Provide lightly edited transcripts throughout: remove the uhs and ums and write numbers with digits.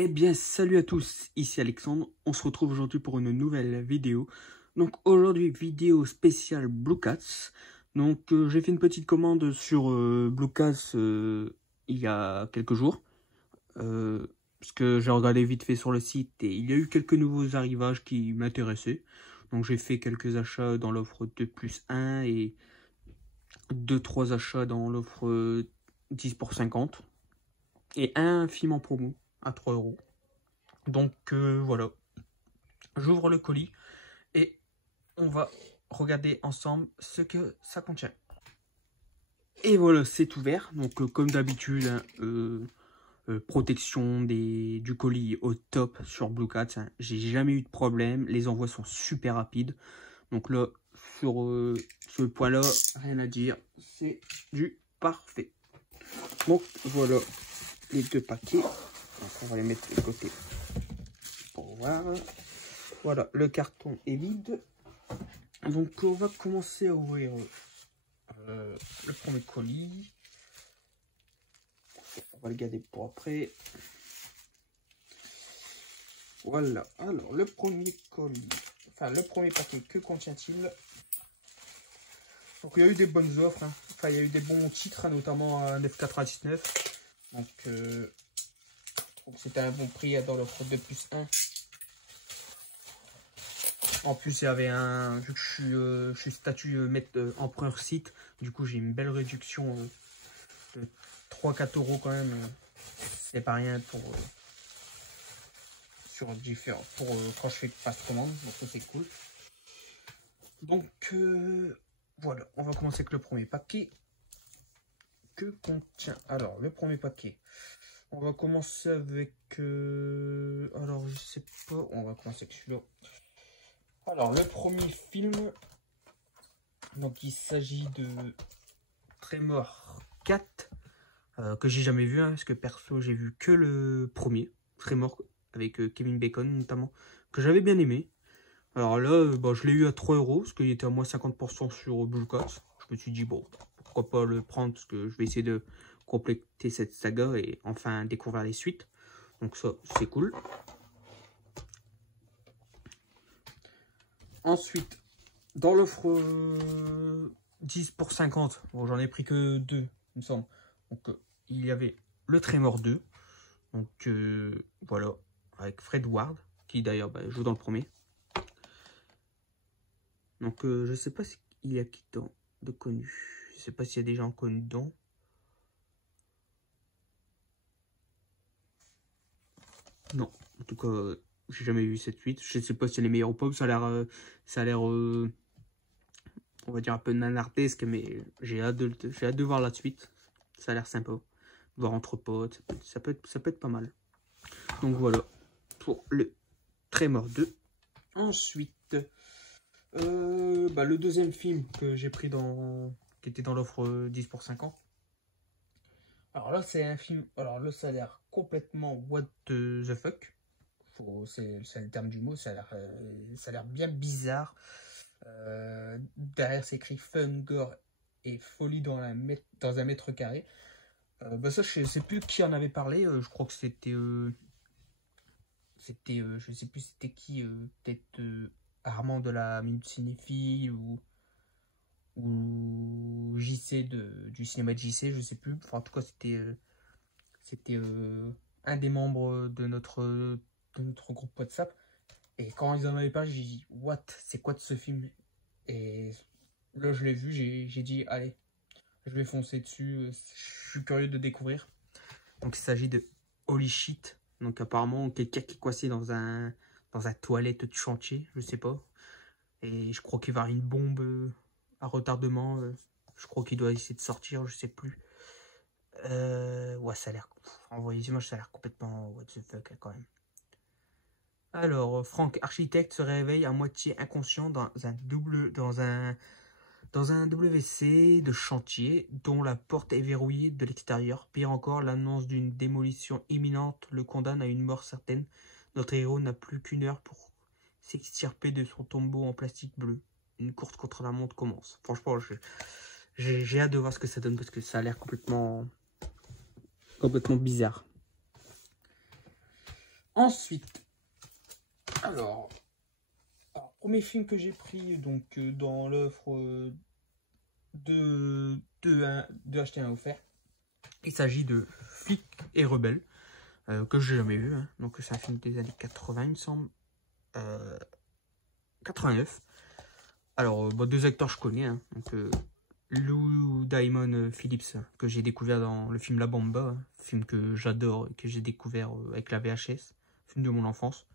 Eh bien, salut à tous, ici Alexandre. On se retrouve aujourd'hui pour une nouvelle vidéo. Donc aujourd'hui, vidéo spéciale Blue Cats. Donc j'ai fait une petite commande sur Blue Cats il y a quelques jours. Parce que j'ai regardé vite fait sur le site et il y a eu quelques nouveaux arrivages qui m'intéressaient. Donc j'ai fait quelques achats dans l'offre 2+1 et 2-3 achats dans l'offre 10 pour 50. Et un film en promo à 3 €. Donc voilà, j'ouvre le colis et on va regarder ensemble ce que ça contient. Et voilà, c'est ouvert. Donc comme d'habitude, hein, protection du colis au top sur Blue Cats. Hein. J'ai jamais eu de problème. Les envois sont super rapides. Donc là, sur ce point-là, rien à dire. C'est du parfait. Donc voilà les deux paquets. Donc on va les mettre de côté pour voir. Voilà, le carton est vide. Donc on va commencer à ouvrir le premier colis. On va le garder pour après. Voilà, alors le premier colis, enfin le premier paquet, que contient-il? Donc il y a eu des bonnes offres, hein. Enfin il y a eu des bons titres, hein, notamment à 9,99. Donc c'était un bon prix dans l'offre 2+1. En plus, il y avait un, vu que je suis statut maître empereur site, du coup j'ai une belle réduction de 3-4 € quand même. C'est pas rien pour sur différents quand je passe commande, donc ça c'est cool. Donc voilà, on va commencer avec le premier paquet. Que contient alors le premier paquet? On va commencer avec alors je sais pas, on va commencer avec celui-là. Alors le premier film, donc il s'agit de Tremor 4 que j'ai jamais vu, hein, parce que perso j'ai vu que le premier Tremor avec Kevin Bacon notamment, que j'avais bien aimé. Alors là bah, je l'ai eu à 3 € parce qu'il était à moins 50% sur Blue Cats. Je me suis dit bon, pourquoi pas le prendre, parce que je vais essayer de compléter cette saga et enfin découvrir les suites. Donc ça c'est cool. Ensuite, dans l'offre 10 pour 50, bon, j'en ai pris que 2, il me semble. Donc, il y avait le Tremor 2. Donc, voilà, avec Fred Ward, qui d'ailleurs joue dans le premier. Donc, je sais pas s'il y a qui dedans de connu. Je sais pas s'il y a des gens connus dedans. Non, en tout cas, j'ai jamais vu cette suite. Je sais pas si elle est meilleure ou pas. Ça a l'air, on va dire un peu nanardesque, mais j'ai hâte de voir la suite. Ça a l'air sympa. Voir entre potes, ça peut être pas mal. Donc voilà, pour le Tremor 2. Ensuite, le deuxième film que j'ai pris qui était dans l'offre 10 pour 50. Alors là, c'est un film, alors là, ça a l'air complètement what the fuck. C'est le terme du mot, ça a l'air bien bizarre. Derrière, c'est écrit fun, gore et folie dans un mètre carré. Ça, je sais plus qui en avait parlé. Je crois que c'était je sais plus c'était qui, peut-être Armand de la Minute Cinéphile ou JC du cinéma de JC, je sais plus. Enfin, en tout cas, c'était un des membres de notre groupe WhatsApp. Et quand ils en avaient parlé, j'ai dit what, c'est quoi de ce film? Et là, je l'ai vu, j'ai dit allez, je vais foncer dessus. Je suis curieux de découvrir. Donc, il s'agit de Holy Shit. Donc, apparemment, quelqu'un qui est coincé dans un toilette de chantier, je sais pas. Et je crois qu'il va y avoir une bombe à retardement. Je crois qu'il doit essayer de sortir, je sais plus. Ouais, ça a l'air. En voyant les images, ça a l'air complètement what the fuck quand même. Alors, Frank, architecte, se réveille à moitié inconscient dans un WC de chantier dont la porte est verrouillée de l'extérieur. Pire encore, l'annonce d'une démolition imminente le condamne à une mort certaine. Notre héros n'a plus qu'une heure pour s'extirper de son tombeau en plastique bleu. Une course contre la montre commence. Franchement, j'ai hâte de voir ce que ça donne parce que ça a l'air complètement bizarre. Ensuite, alors, premier film que j'ai pris donc dans l'offre de acheter un offert. Il s'agit de Flic et Rebelle, que je n'ai jamais vu. Hein. Donc c'est un film des années 80, il me semble. 89. Alors, deux acteurs je connais. Hein. Donc, Lou Diamond Phillips, que j'ai découvert dans le film La Bamba, hein, film que j'adore et que j'ai découvert avec la VHS, film de mon enfance.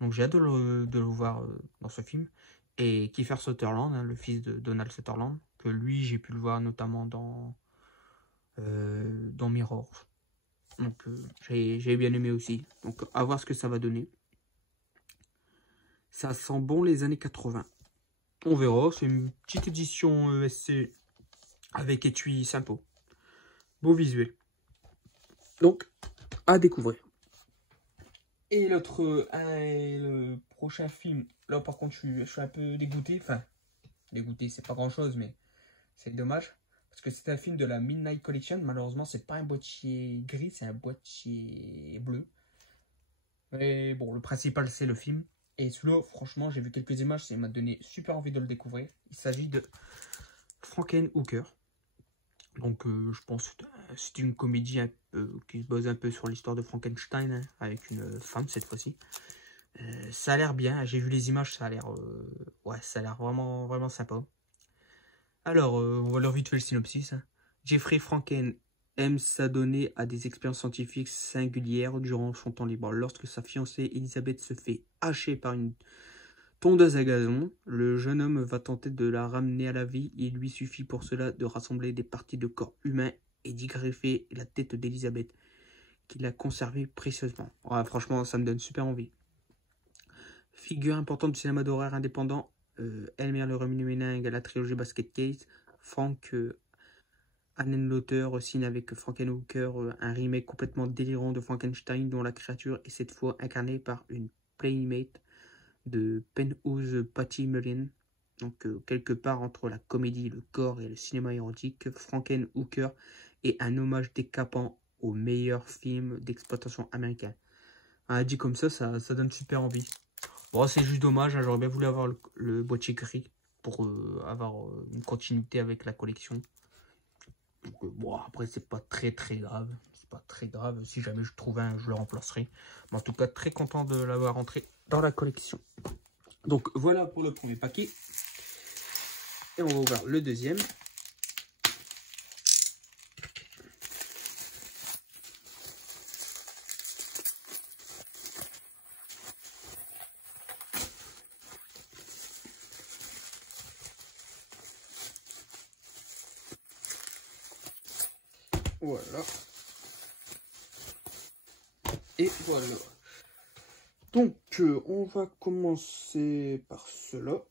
Donc j'ai hâte de le voir dans ce film. Et Kiefer Sutherland, hein, le fils de Donald Sutherland, que lui j'ai pu le voir notamment dans Mirror. Donc j'ai bien aimé aussi. Donc à voir ce que ça va donner. Ça sent bon les années 80. On verra, c'est une petite édition ESC avec étui sympa. Beau visuel. Donc, à découvrir. Et le prochain film, là par contre je suis un peu dégoûté. Enfin, dégoûté, c'est pas grand chose, mais c'est dommage. Parce que c'est un film de la Midnight Collection. Malheureusement, c'est pas un boîtier gris, c'est un boîtier bleu. Mais bon, le principal, c'est le film. Et celui-là, franchement, j'ai vu quelques images, ça m'a donné super envie de le découvrir. Il s'agit de Frankenhooker. Donc, je pense que c'est une comédie qui se base un peu sur l'histoire de Frankenstein, hein, avec une femme cette fois-ci. Ça a l'air bien, j'ai vu les images, ça a l'air ouais, ça a l'air vraiment, vraiment sympa. Alors, on va leur vite fait le synopsis. Hein. Jeffrey Franken aime s'adonner à des expériences scientifiques singulières durant son temps libre. Lorsque sa fiancée Elisabeth se fait hacher par une tondeuse à gazon, le jeune homme va tenter de la ramener à la vie. Il lui suffit pour cela de rassembler des parties de corps humains et d'y greffer la tête d'Elisabeth, qu'il a conservée précieusement. Ouais, franchement, ça me donne super envie. Figure importante du cinéma d'horreur indépendant, Elmer le remue-ménage à la trilogie Basket Case, Frank Anenlotter signe avec Frankenhooker un remake complètement délirant de Frankenstein dont la créature est cette fois incarnée par une playmate de Penhouse Patty Mullen. Donc quelque part entre la comédie, le gore et le cinéma érotique, Frankenhooker est un hommage décapant aux meilleurs films d'exploitation américains. Ah, dit comme ça donne super envie. Bon, c'est juste dommage, hein, j'aurais bien voulu avoir le boîtier gris pour avoir une continuité avec la collection. Donc, bon, après, c'est pas très grave. C'est pas très grave. Si jamais je trouvais un, je le remplacerai. Mais en tout cas, très content de l'avoir rentré dans la collection. Donc, voilà pour le premier paquet. Et on va ouvrir le deuxième. Voilà. Et voilà. Donc, on va commencer par cela.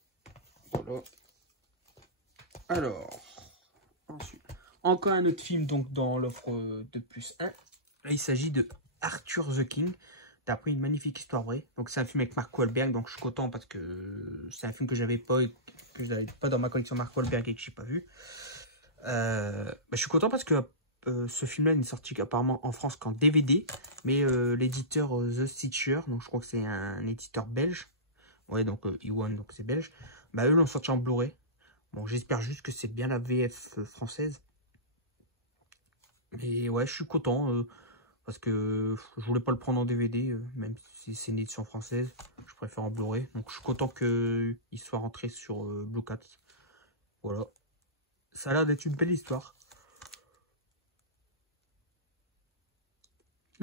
Voilà. Alors, ensuite, encore un autre film donc dans l'offre de +1. Là, il s'agit de Arthur the King, d'après une magnifique histoire vraie. Donc, c'est un film avec Mark Wahlberg, donc je suis content parce que c'est un film que j'avais pas dans ma collection Mark Wahlberg et que j'ai pas vu. Je suis content parce que ce film-là n'est sorti apparemment en France qu'en DVD, mais l'éditeur The Stitcher, donc je crois que c'est un éditeur belge, ouais, donc E1, donc c'est belge, bah eux l'ont sorti en Blu-ray. Bon, j'espère juste que c'est bien la VF française. Mais ouais, je suis content parce que je voulais pas le prendre en DVD, même si c'est une édition française, je préfère en Blu-ray. Donc je suis content qu'il soit rentré sur Blue Cat. Voilà, ça a l'air d'être une belle histoire.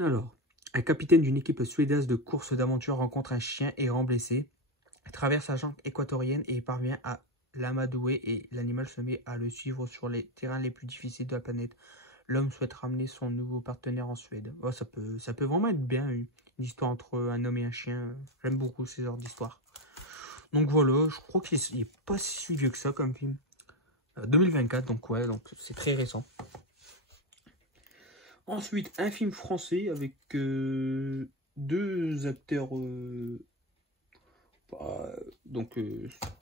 Alors, un capitaine d'une équipe suédoise de course d'aventure rencontre un chien errant blessé, traverse la jungle équatorienne et parvient à l'amadouer et l'animal se met à le suivre sur les terrains les plus difficiles de la planète. L'homme souhaite ramener son nouveau partenaire en Suède. Oh, ça peut vraiment être bien, une histoire entre un homme et un chien. J'aime beaucoup ces genres d'histoires. Donc voilà, je crois qu'il n'est pas si vieux que ça comme film. 2024, donc ouais, donc c'est très récent. Ensuite, un film français avec deux acteurs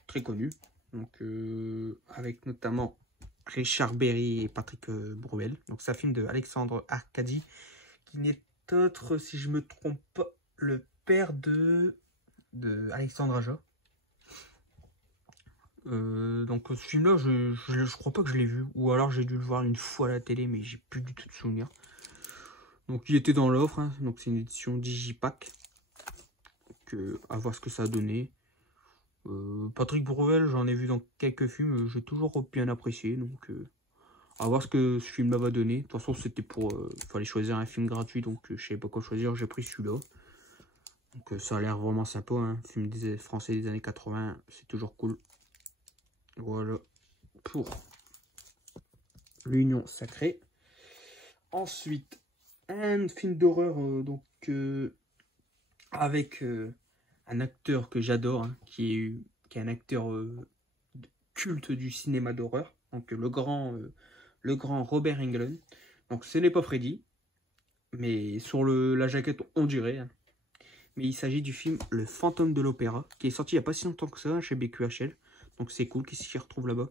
très connus. Donc, avec notamment Richard Berry et Patrick Bruel. Donc, c'est un film de Alexandre Arcadi, qui n'est autre, si je me trompe pas, le père de Alexandre Aja. Donc ce film-là, je crois pas que je l'ai vu. Ou alors j'ai dû le voir une fois à la télé, mais j'ai plus du tout de souvenir. Donc il était dans l'offre, hein. Donc c'est une édition Digipack. Donc à voir ce que ça a donné. Patrick Bruel, j'en ai vu dans quelques films, j'ai toujours bien apprécié. Donc à voir ce que ce film-là va donner. De toute façon, c'était pour... fallait choisir un film gratuit, donc je savais pas quoi choisir, j'ai pris celui-là. Donc ça a l'air vraiment sympa, hein. Film français des années 80, c'est toujours cool. Voilà pour l'Union Sacrée. Ensuite, un film d'horreur avec un acteur que j'adore, hein, qui est un acteur culte du cinéma d'horreur. Donc le grand Robert Englund. Donc ce n'est pas Freddy, mais sur la jaquette on dirait. Hein. Mais il s'agit du film Le Fantôme de l'Opéra, qui est sorti il n'y a pas si longtemps que ça chez BQHL. Donc c'est cool qu'il s'y retrouve là-bas.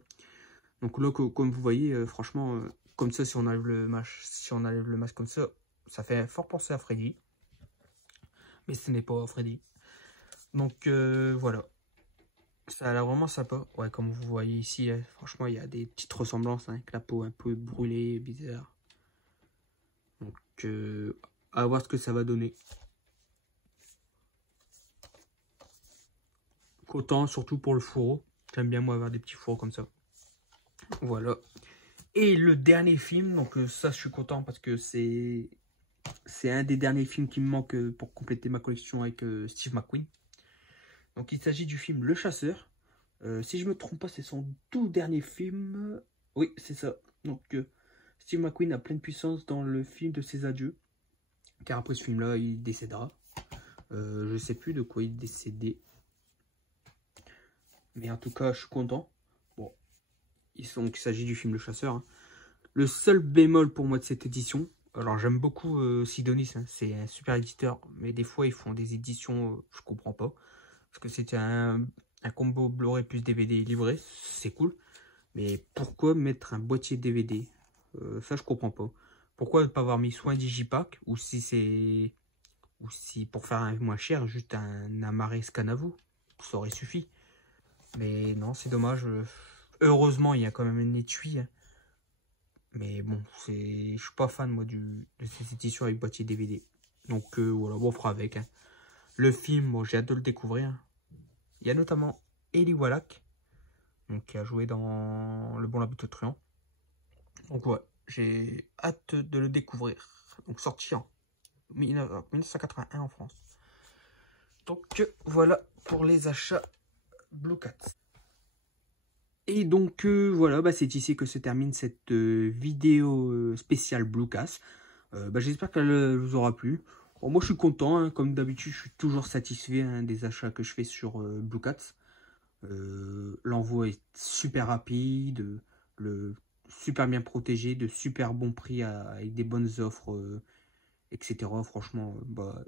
Donc là, comme vous voyez, franchement, comme ça, si on enlève le masque comme ça, ça fait fort penser à Freddy. Mais ce n'est pas Freddy. Donc voilà. Ça a l'air vraiment sympa. Ouais, comme vous voyez ici, franchement, il y a des petites ressemblances, hein, avec la peau un peu brûlée, bizarre. Donc à voir ce que ça va donner. Content, surtout pour le fourreau. J'aime bien moi avoir des petits fourreaux comme ça. Voilà. Et le dernier film, donc ça je suis content parce que c'est un des derniers films qui me manque pour compléter ma collection avec Steve McQueen. Donc il s'agit du film Le Chasseur. Si je me trompe pas, c'est son tout dernier film. Oui, c'est ça. Donc Steve McQueen a pleine puissance dans le film de ses adieux. Car après ce film-là, il décédera. Je sais plus de quoi il est décédé. Mais en tout cas, je suis content. Bon, il s'agit du film Le Chasseur. Hein. Le seul bémol pour moi de cette édition, alors j'aime beaucoup Sidonis, hein, c'est un super éditeur, mais des fois ils font des éditions, je comprends pas. Parce que c'était un combo Blu-ray plus DVD livré, c'est cool. Mais pourquoi mettre un boîtier DVD? Ça je comprends pas. Pourquoi ne pas avoir mis soit un Digipack, ou si pour faire un moins cher, juste un amarré scan à vous, ça aurait suffi. Mais non, c'est dommage. Heureusement, il y a quand même une étui. Hein. Mais bon, je suis pas fan moi de ces éditions avec boîtier DVD. Donc voilà, bon, on fera avec. Hein. Le film, bon, j'ai hâte de le découvrir. Il y a notamment Eli Wallach, donc, qui a joué dans Le Bon Lapin de Truand. Donc ouais, j'ai hâte de le découvrir. Donc sorti en 1981 en France. Donc voilà pour les achats Blue Cat. Et donc voilà, c'est ici que se termine cette vidéo spéciale Blue Cat. J'espère qu'elle vous aura plu. Bon, moi je suis content, hein, comme d'habitude je suis toujours satisfait hein, des achats que je fais sur Blue Cat. L'envoi est super rapide, super bien protégé, de super bons prix avec des bonnes offres, etc. Franchement,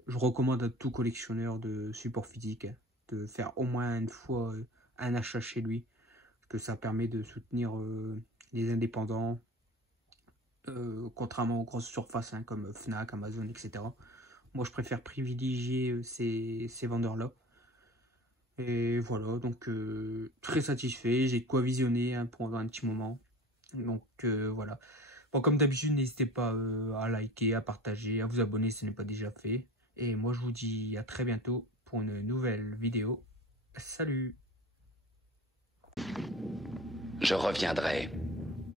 je recommande à tout collectionneur de support physique hein, de faire au moins une fois un achat chez lui. Que ça permet de soutenir les indépendants, contrairement aux grosses surfaces hein, comme Fnac, Amazon, etc. Moi, je préfère privilégier ces vendeurs-là. Et voilà, donc très satisfait. J'ai de quoi visionner hein, pendant un petit moment. Donc voilà. Bon, comme d'habitude, n'hésitez pas à liker, à partager, à vous abonner si ce n'est pas déjà fait. Et moi, je vous dis à très bientôt pour une nouvelle vidéo. Salut! Je reviendrai.